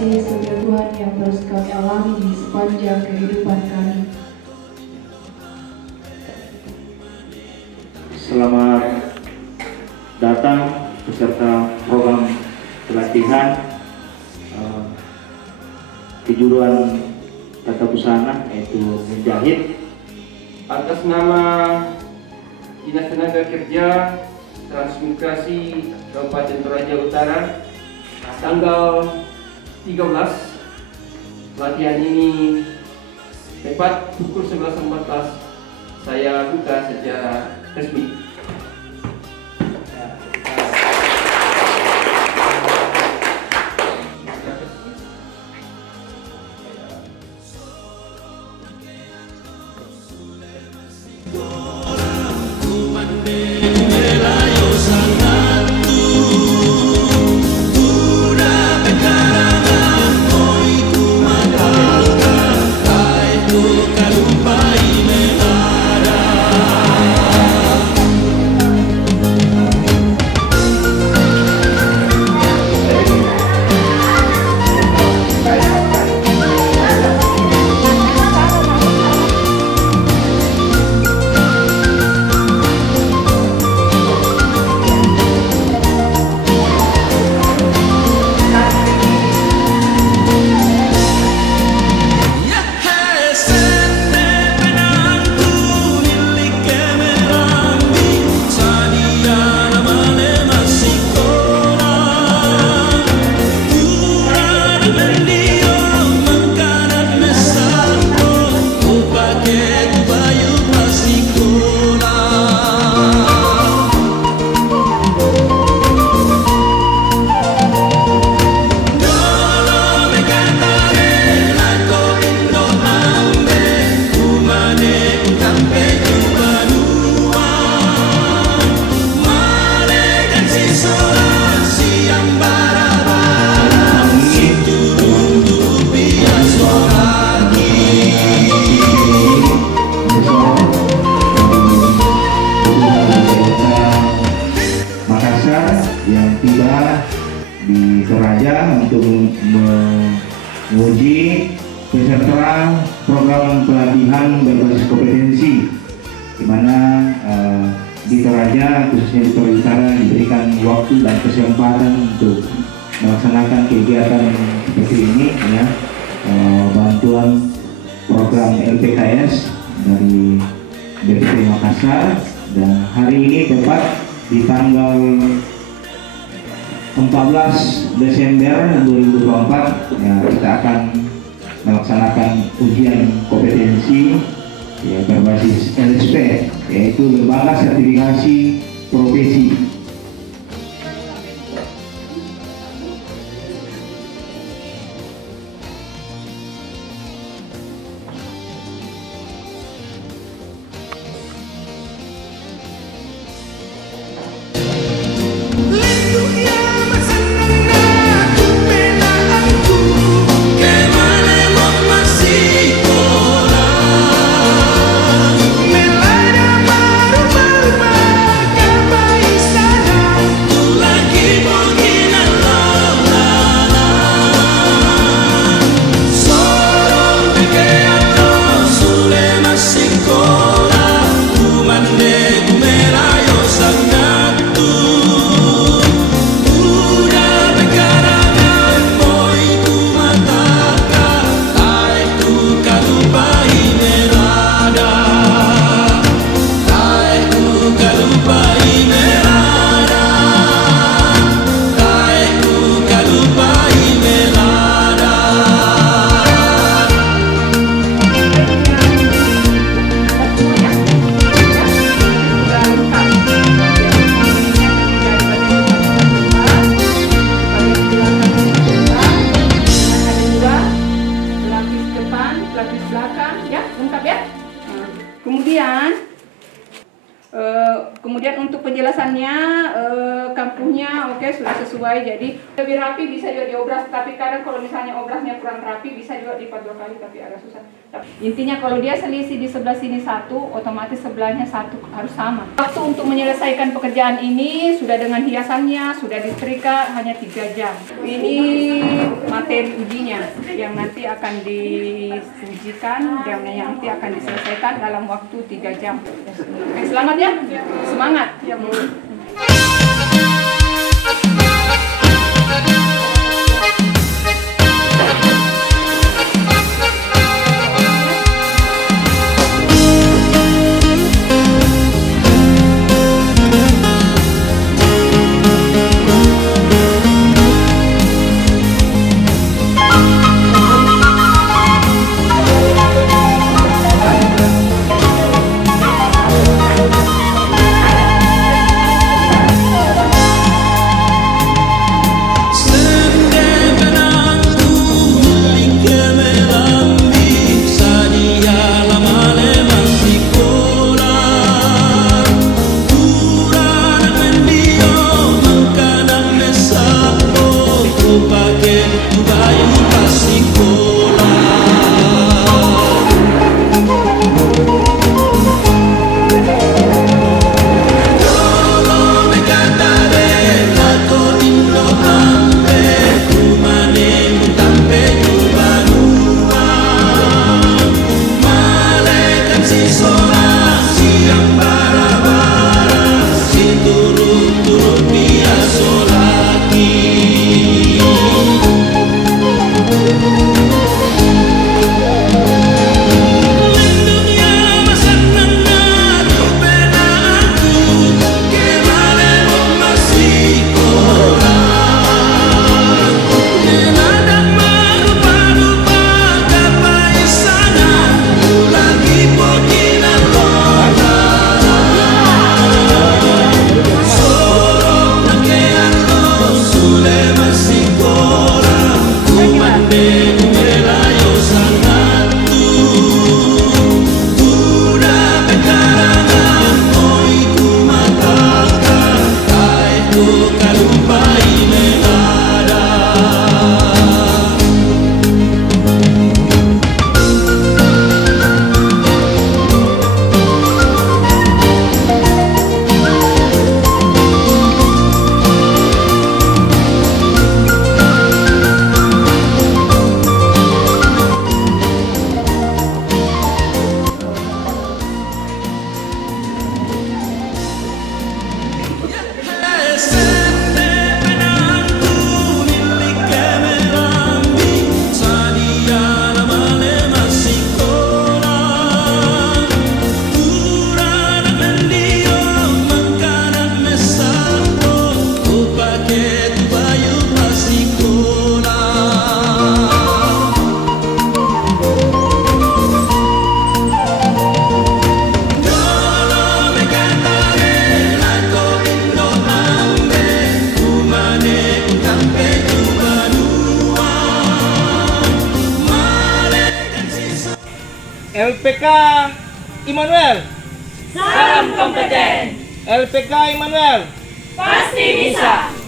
kasih setia Tuhan yang terus kami alami di sepanjang kehidupan kami. Selamat datang beserta program pelatihan kejuruan tata busana yaitu menjahit. Atas nama Dinas Tenaga Kerja Transmigrasi Kabupaten Toraja Utara, tanggal 13 latihan ini tepat pukul 11.14 saya buka secara resmi. Yang tiba di Toraja untuk menguji peserta program pelatihan berbasis kompetensi, di mana di Toraja khususnya di Toraja Utara diberikan waktu dan kesempatan untuk melaksanakan kegiatan seperti ini, ya, bantuan program LPKS dari BPT Makassar, dan hari ini tepat di tanggal 14 Desember 2024 ya, kita akan melaksanakan ujian kompetensi ya, berbasis LSP, yaitu Lembaga Sertifikasi Profesi. Kemudian untuk penjelasannya, kampuhnya oke, sudah sesuai, jadi lebih rapi bisa juga diobras, tapi kadang kalau misalnya obrasnya kurang rapi bisa juga lipat 2 kali, tapi agak susah. Intinya kalau dia selisih di sebelah sini 1, otomatis sebelahnya 1 harus sama. Waktu untuk menyelesaikan pekerjaan ini sudah dengan hiasannya, sudah disetrika hanya 3 jam. Ini materi ujinya yang nanti akan diujikan dan yang nanti akan diselesaikan dalam waktu 3 jam. Oke, selamat ya, semangat. LPK Immanuel. Salam kompeten. LPK Immanuel. Pasti bisa.